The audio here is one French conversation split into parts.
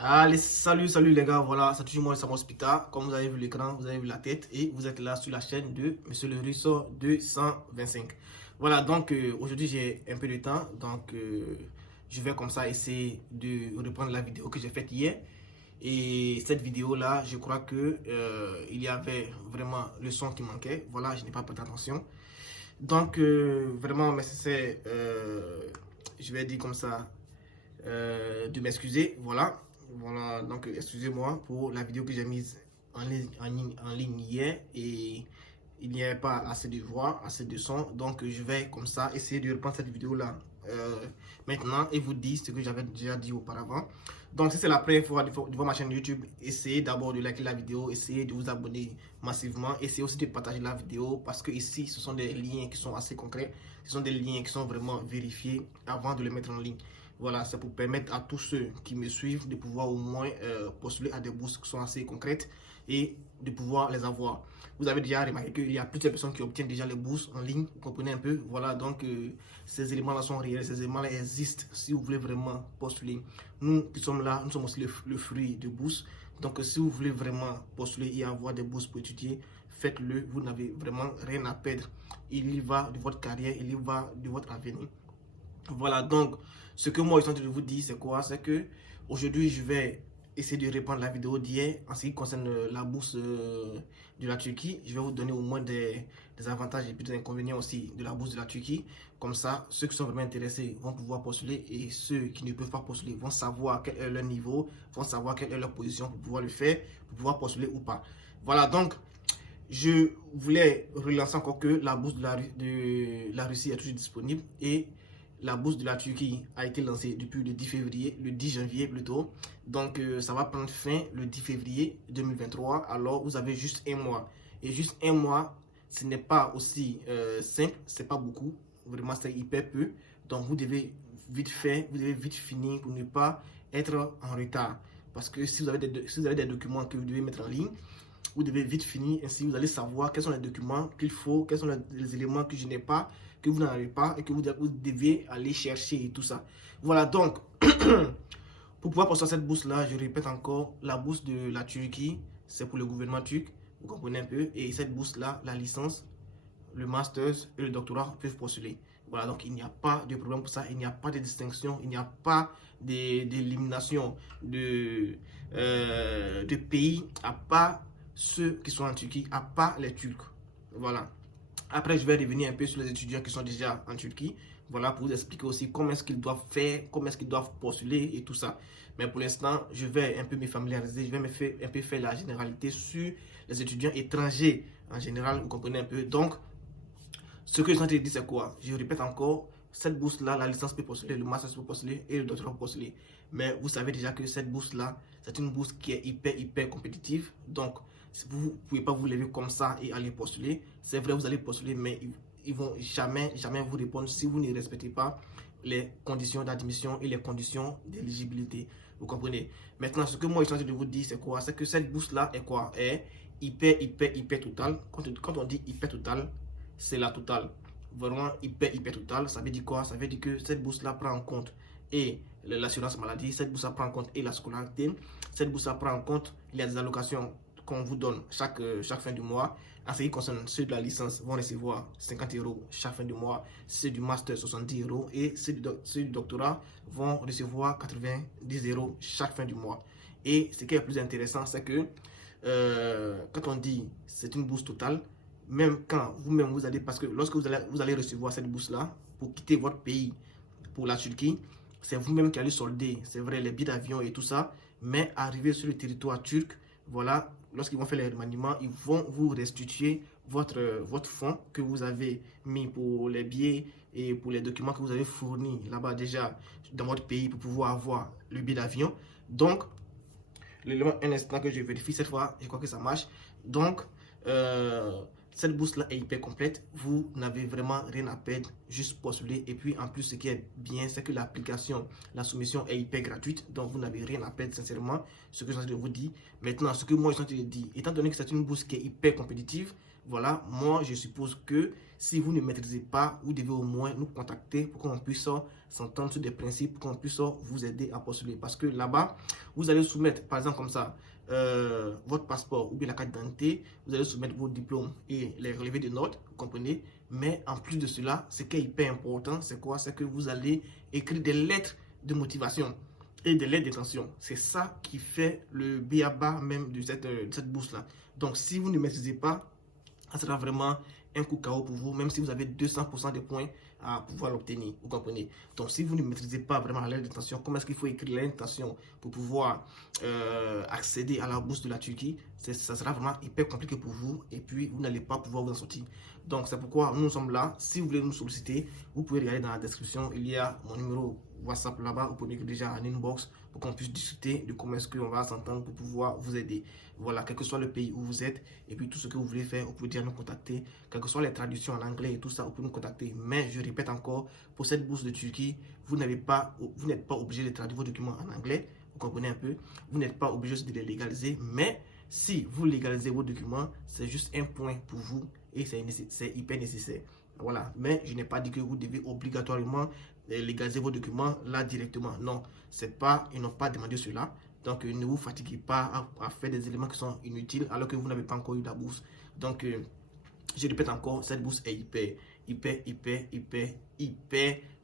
Allez, salut les gars, voilà, c'est toujours moi, Sam Hospital. Comme vous avez vu l'écran, vous avez vu la tête et vous êtes là sur la chaîne de Monsieur le Russo 225. Voilà, donc aujourd'hui j'ai un peu de temps, donc je vais comme ça essayer de reprendre la vidéo que j'ai faite hier. Et cette vidéo là, je crois que il y avait vraiment le son qui manquait. Voilà, je n'ai pas prêté attention. Donc vraiment, mais c'est, je vais dire comme ça, de m'excuser. Voilà. Voilà, donc excusez-moi pour la vidéo que j'ai mise en ligne hier et il n'y avait pas assez de voix, assez de son. Donc je vais comme ça essayer de reprendre cette vidéo-là maintenant et vous dire ce que j'avais déjà dit auparavant. Donc si c'est la première fois de voir ma chaîne YouTube, essayez d'abord de liker la vidéo, essayez de vous abonner massivement, essayez aussi de partager la vidéo parce que ici ce sont des liens qui sont assez concrets, ce sont des liens qui sont vraiment vérifiés avant de les mettre en ligne. Voilà, c'est pour permettre à tous ceux qui me suivent de pouvoir au moins postuler à des bourses qui sont assez concrètes et de pouvoir les avoir. Vous avez déjà remarqué qu'il y a plusieurs personnes qui obtiennent déjà les bourses en ligne, vous comprenez un peu. Voilà, donc ces éléments-là sont réels, ces éléments-là existent si vous voulez vraiment postuler. Nous qui sommes là, nous sommes aussi le fruit de bourses. Donc si vous voulez vraiment postuler et avoir des bourses pour étudier, faites-le, vous n'avez vraiment rien à perdre. Il y va de votre carrière, il y va de votre avenir. Voilà, donc ce que moi je suis en train de vous dire, c'est quoi? C'est que aujourd'hui je vais essayer de reprendre la vidéo d'hier en ce qui concerne la bourse de la Turquie. Je vais vous donner au moins des avantages et puis des inconvénients aussi de la bourse de la Turquie. Comme ça, ceux qui sont vraiment intéressés vont pouvoir postuler et ceux qui ne peuvent pas postuler vont savoir quel est leur niveau, vont savoir quelle est leur position pour pouvoir le faire, pour pouvoir postuler ou pas. Voilà, donc je voulais relancer encore que la bourse de la Russie est toujours disponible et la bourse de la Turquie a été lancée depuis le 10 février, le 10 janvier plutôt. Donc ça va prendre fin le 10 février 2023. Alors vous avez juste un mois. Et juste un mois, ce n'est pas aussi simple, c'est pas beaucoup. Vraiment, c'est hyper peu. Donc vous devez vite faire, vous devez vite finir pour ne pas être en retard. Parce que si vous avez des documents que vous devez mettre en ligne, vous devez vite finir, ainsi vous allez savoir quels sont les documents qu'il faut, quels sont les éléments que je n'ai pas, que vous n'avez pas et que vous devez aller chercher et tout ça. Voilà, donc, pour pouvoir passer cette bourse-là, je répète encore, la bourse de la Turquie, c'est pour le gouvernement turc, vous comprenez un peu, et cette bourse-là, la licence, le master et le doctorat peuvent postuler. Voilà, donc il n'y a pas de problème pour ça, il n'y a pas de distinction, il n'y a pas d'élimination de pays à part ceux qui sont en Turquie, à part les Turcs. Voilà. Après, je vais revenir un peu sur les étudiants qui sont déjà en Turquie. Voilà, pour vous expliquer aussi comment est-ce qu'ils doivent faire, comment est-ce qu'ils doivent postuler et tout ça. Mais pour l'instant, je vais un peu me familiariser, je vais un peu faire la généralité sur les étudiants étrangers en général, vous comprenez un peu. Donc, ce que je suis en train de dire, c'est quoi? Je répète encore, cette bourse-là, la licence peut postuler, le master peut postuler et le doctorat peut postuler. Mais vous savez déjà que cette bourse-là, c'est une bourse qui est hyper compétitive. Donc, vous ne pouvez pas vous lever comme ça et aller postuler. C'est vrai, vous allez postuler, mais ils vont jamais vous répondre si vous ne respectez pas les conditions d'admission et les conditions d'éligibilité. Vous comprenez? Maintenant, ce que moi, je suis en train de vous dire, c'est quoi? C'est que cette bourse-là est quoi? Est hyper totale. Quand on dit hyper totale, c'est la totale. Vraiment hyper totale. Ça veut dire quoi? Ça veut dire que cette bourse-là prend en compte et l'assurance maladie, cette bourse-là prend en compte et la scolarité, cette bourse-là prend en compte les allocations qu'on vous donne chaque fin du mois. En ce qui concerne ceux de la licence, vont recevoir 50 € chaque fin du mois, ceux du master 70 € et ceux du doctorat vont recevoir 90 € chaque fin du mois. Et ce qui est le plus intéressant, c'est que quand on dit c'est une bourse totale, même quand vous-même vous allez, parce que lorsque vous allez recevoir cette bourse-là pour quitter votre pays pour la Turquie, c'est vous-même qui allez solder, c'est vrai, les billets d'avion et tout ça, mais arrivé sur le territoire turc, voilà, lorsqu'ils vont faire les remaniements, ils vont vous restituer votre fonds que vous avez mis pour les billets et pour les documents que vous avez fournis là-bas déjà dans votre pays pour pouvoir avoir le billet d'avion. Donc, un instant que je vérifie cette fois, je crois que ça marche. Donc, cette bourse-là est hyper complète. Vous n'avez vraiment rien à perdre, juste postuler. Et puis, en plus, ce qui est bien, c'est que l'application, la soumission est hyper gratuite. Donc, vous n'avez rien à perdre, sincèrement, ce que je suis en train de vous dire. Maintenant, ce que moi, je suis en train de dire, étant donné que c'est une bourse qui est hyper compétitive, voilà, moi je suppose que si vous ne maîtrisez pas, vous devez au moins nous contacter pour qu'on puisse s'entendre sur des principes, pour qu'on puisse vous aider à postuler. Parce que là-bas, vous allez soumettre, par exemple comme ça, votre passeport ou bien la carte d'identité, vous allez soumettre vos diplômes et les relevés de notes, vous comprenez. Mais en plus de cela, ce qui est hyper important, c'est quoi? C'est que vous allez écrire des lettres de motivation et des lettres d'intention. C'est ça qui fait le b.a.-ba même de cette bourse-là. Donc, si vous ne maîtrisez pas, ça sera vraiment un coup KO pour vous, même si vous avez 200% des points à pouvoir l'obtenir, vous comprenez. Donc, si vous ne maîtrisez pas vraiment la lettre d'intention, comment est-ce qu'il faut écrire la lettre d'intention pour pouvoir accéder à la bourse de la Turquie, ça sera vraiment hyper compliqué pour vous et puis vous n'allez pas pouvoir vous en sortir. Donc, c'est pourquoi nous sommes là. Si vous voulez nous solliciter, vous pouvez regarder dans la description, il y a mon numéro WhatsApp là-bas, vous pouvez m'écrire déjà en inbox pour qu'on puisse discuter de comment est-ce qu'on va s'entendre pour pouvoir vous aider. Voilà, quel que soit le pays où vous êtes et puis tout ce que vous voulez faire, vous pouvez déjà nous contacter. Quelles que soient les traductions en anglais et tout ça, vous pouvez nous contacter. Mais je répète encore, pour cette bourse de Turquie, vous n'êtes pas obligé de traduire vos documents en anglais. Vous comprenez un peu? Vous n'êtes pas obligé de les légaliser, mais si vous légalisez vos documents, c'est juste un point pour vous et c'est hyper nécessaire. Voilà, mais je n'ai pas dit que vous devez obligatoirement légaliser vos documents là directement. Non, c'est pas, ils n'ont pas demandé cela. Donc, ne vous fatiguez pas à faire des éléments qui sont inutiles alors que vous n'avez pas encore eu la bourse. Donc, je répète encore, cette bourse est hyper,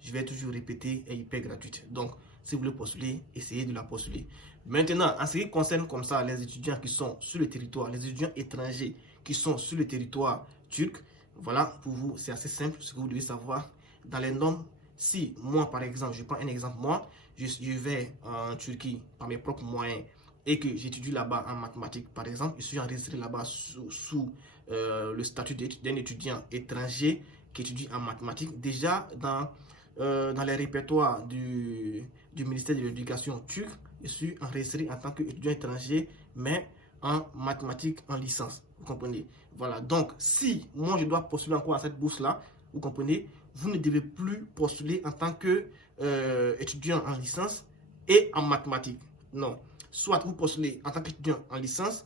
je vais toujours répéter, est hyper gratuite. Donc, si vous voulez postuler, essayez de la postuler. Maintenant, en ce qui concerne comme ça les étudiants qui sont sur le territoire, les étudiants étrangers qui sont sur le territoire turc, voilà, pour vous, c'est assez simple ce que vous devez savoir. Dans les normes, si moi, par exemple, je prends un exemple, moi, je vais en Turquie par mes propres moyens et que j'étudie là-bas en mathématiques, par exemple, je suis enregistré là-bas sous le statut d'un étudiant étranger qui étudie en mathématiques. Déjà, dans les répertoires du ministère de l'Éducation turc, je suis enregistré en tant qu'étudiant étranger, mais en mathématiques en licence. Vous comprenez? Voilà. Donc, si moi, je dois postuler encore à cette bourse-là, vous comprenez, vous ne devez plus postuler en tant qu'étudiant en licence et en mathématiques. Non. Soit vous postulez en tant qu'étudiant en licence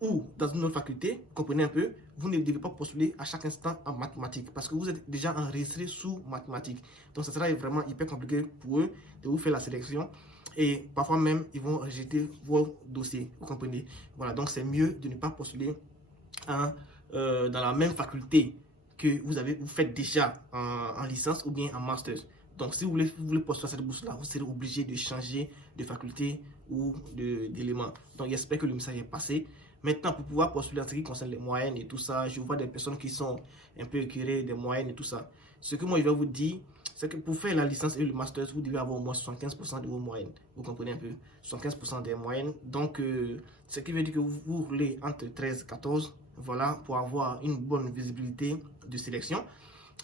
ou dans une autre faculté, vous comprenez un peu, vous ne devez pas postuler à chaque instant en mathématiques parce que vous êtes déjà enregistré sous mathématiques. Donc, ça sera vraiment hyper compliqué pour eux de vous faire la sélection. Et parfois même, ils vont rejeter vos dossiers, vous comprenez. Voilà, donc c'est mieux de ne pas postuler dans la même faculté que vous faites déjà en licence ou bien en master. Donc, si vous voulez postuler à cette bourse-là, vous serez obligé de changer de faculté ou d'élément. Donc, j'espère que le message est passé. Maintenant, pour pouvoir postuler en ce qui concerne les moyennes et tout ça, je vois des personnes qui sont un peu éclairées des moyennes et tout ça. Ce que moi, je vais vous dire, c'est que pour faire la licence et le master, vous devez avoir au moins 75% de vos moyennes. Vous comprenez un peu? 75% des moyennes. Donc, ce qui veut dire que vous roulez entre 13 et 14, voilà, pour avoir une bonne visibilité de sélection.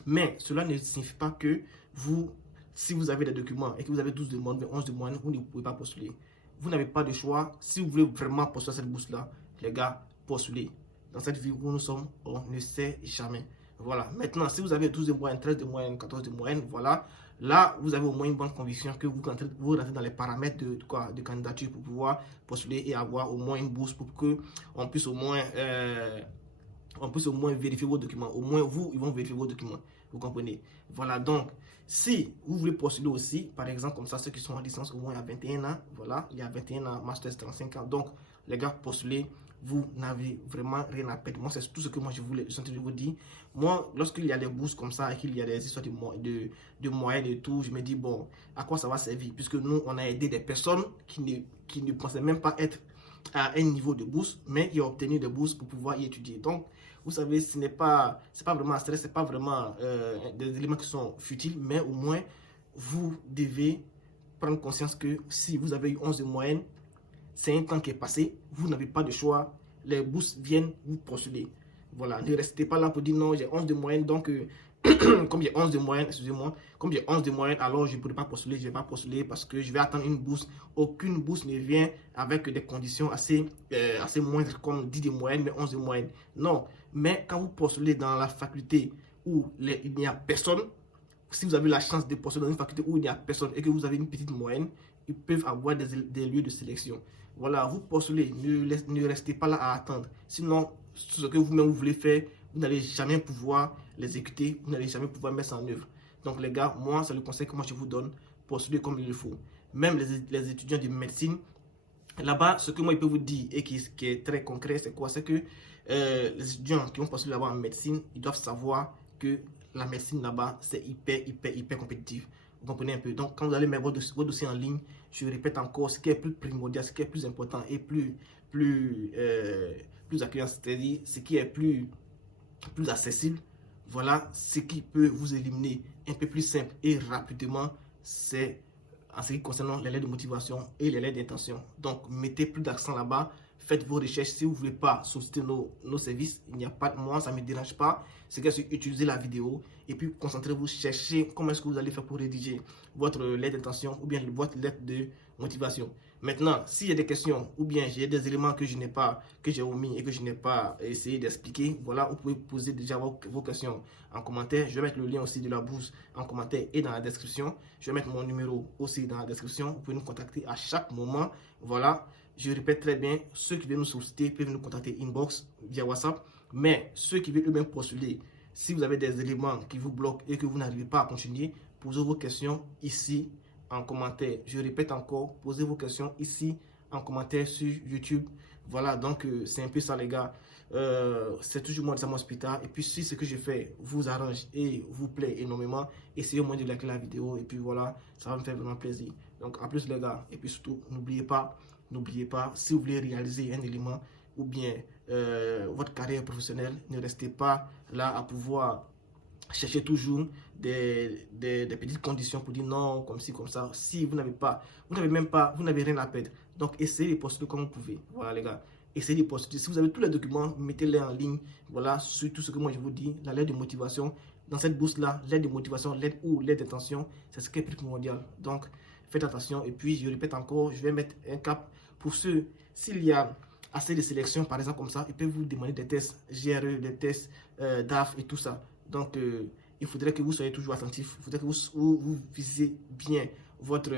Mais cela ne signifie pas que vous, si vous avez des documents et que vous avez 12 demandes, 11 demandes, vous ne pouvez pas postuler. Vous n'avez pas de choix. Si vous voulez vraiment postuler à cette bourse-là, les gars, postulez. Dans cette vie où nous sommes, on ne sait jamais. Voilà. Maintenant, si vous avez 12 de moyenne, 13 de moyenne, 14 de moyenne, voilà. Là, vous avez au moins une bonne conviction que vous rentrez dans les paramètres de candidature pour pouvoir postuler et avoir au moins une bourse pour qu'on puisse au moins vérifier vos documents. Au moins, ils vont vérifier vos documents. Vous comprenez? Voilà. Donc, si vous voulez postuler aussi, par exemple, comme ça, ceux qui sont en licence au moins il y a 21 ans, voilà, il y a 21 ans, master 35 ans. Donc, les gars, postulez. Vous n'avez vraiment rien à perdre. Moi, c'est tout ce que moi je voulais vous dire. Moi, lorsqu'il y a des bourses comme ça et qu'il y a des histoires de moyens et tout, je me dis, bon, à quoi ça va servir? Puisque nous, on a aidé des personnes qui ne pensaient même pas être à un niveau de bourse, mais qui ont obtenu des bourses pour pouvoir y étudier. Donc, vous savez, c'est pas vraiment un stress, c'est pas vraiment des éléments qui sont futiles, mais au moins, vous devez prendre conscience que si vous avez eu 11 de moyenne, c'est un temps qui est passé, vous n'avez pas de choix, les bourses viennent vous postuler. Voilà, ne restez pas là pour dire non, j'ai 11 de moyenne, donc comme j'ai 11 de moyenne, excusez-moi, comme j'ai 11 de moyenne, alors je ne pourrai pas postuler, je ne vais pas postuler parce que je vais attendre une bourse. Aucune bourse ne vient avec des conditions assez moindres comme 10 de moyenne, mais 11 de moyenne. Non, mais quand vous postulez dans la faculté où il n'y a personne, si vous avez la chance de postuler dans une faculté où il n'y a personne et que vous avez une petite moyenne, ils peuvent avoir des lieux de sélection. Voilà, vous postulez, ne restez pas là à attendre. Sinon, ce que vous-même vous voulez faire, vous n'allez jamais pouvoir l'exécuter, vous n'allez jamais pouvoir mettre ça en œuvre. Donc les gars, moi, c'est le conseil que moi je vous donne, postulez comme il le faut. Même les étudiants de médecine, là-bas, ce que moi je peux vous dire et qui est très concret, c'est quoi? C'est que les étudiants qui vont postuler là-bas en médecine, ils doivent savoir que la médecine là-bas, c'est hyper compétitif. Vous comprenez un peu? Donc, quand vous allez mettre votre dossier en ligne, je répète encore, ce qui est plus primordial, ce qui est plus important et plus accueillant, c'est-à-dire ce qui est plus accessible, voilà, ce qui peut vous éliminer un peu plus simple et rapidement, c'est en ce qui concerne les lettres de motivation et les lettres d'intention. Donc, mettez plus d'accent là-bas. Faites vos recherches. Si vous ne voulez pas solliciter nos services, il n'y a pas de moi, ça ne me dérange pas. C'est que utiliser la vidéo et puis concentrez-vous, cherchez comment est-ce que vous allez faire pour rédiger votre lettre d'intention ou bien votre lettre de motivation. Maintenant, s'il y a des questions ou bien j'ai des éléments que je n'ai pas, que j'ai omis et que je n'ai pas essayé d'expliquer, voilà, vous pouvez poser déjà vos questions en commentaire. Je vais mettre le lien aussi de la bourse en commentaire et dans la description. Je vais mettre mon numéro aussi dans la description. Vous pouvez nous contacter à chaque moment. Voilà, je répète très bien, ceux qui veulent nous solliciter peuvent nous contacter inbox via WhatsApp. Mais ceux qui veulent eux-mêmes postuler, si vous avez des éléments qui vous bloquent et que vous n'arrivez pas à continuer, posez vos questions ici en commentaire. Je répète encore, posez vos questions ici en commentaire sur YouTube. Voilà, donc c'est un peu ça les gars. C'est toujours moi de Samuel Hospital. Et puis si ce que je fais vous arrange et vous plaît énormément, essayez au moins de liker la vidéo. Et puis voilà, ça va me faire vraiment plaisir. Donc à plus les gars. Et puis surtout, n'oubliez pas, si vous voulez réaliser un élément ou bien votre carrière professionnelle, ne restez pas là à pouvoir chercher toujours des petites conditions pour dire non, comme ci, comme ça. Si vous n'avez rien à perdre. Donc, essayez de postuler comme vous pouvez. Voilà, les gars. Essayez de postuler. Si vous avez tous les documents, mettez-les en ligne. Voilà, sur tout ce que moi je vous dis. La lettre de motivation. Dans cette bourse-là, lettre de motivation, lettre ou lettre d'intention, c'est ce qui est plus primordial. Donc, faites attention. Et puis, je répète encore, je vais mettre un cap pour ceux, s'il y a assez de sélection, par exemple, comme ça, ils peuvent vous demander des tests GRE, des tests DAF et tout ça. Donc, il faudrait que vous soyez toujours attentif. Il faudrait que vous visez bien votre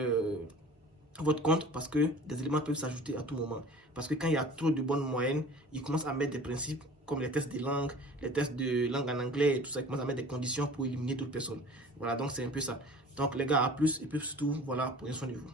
compte parce que des éléments peuvent s'ajouter à tout moment. Parce que quand il y a trop de bonnes moyennes, ils commencent à mettre des principes comme les tests de langue, les tests de langue en anglais et tout ça. Ils commencent à mettre des conditions pour éliminer d'autres personnes. Voilà, donc c'est un peu ça. Donc, les gars, à plus et puis surtout, voilà, prenez soin de vous.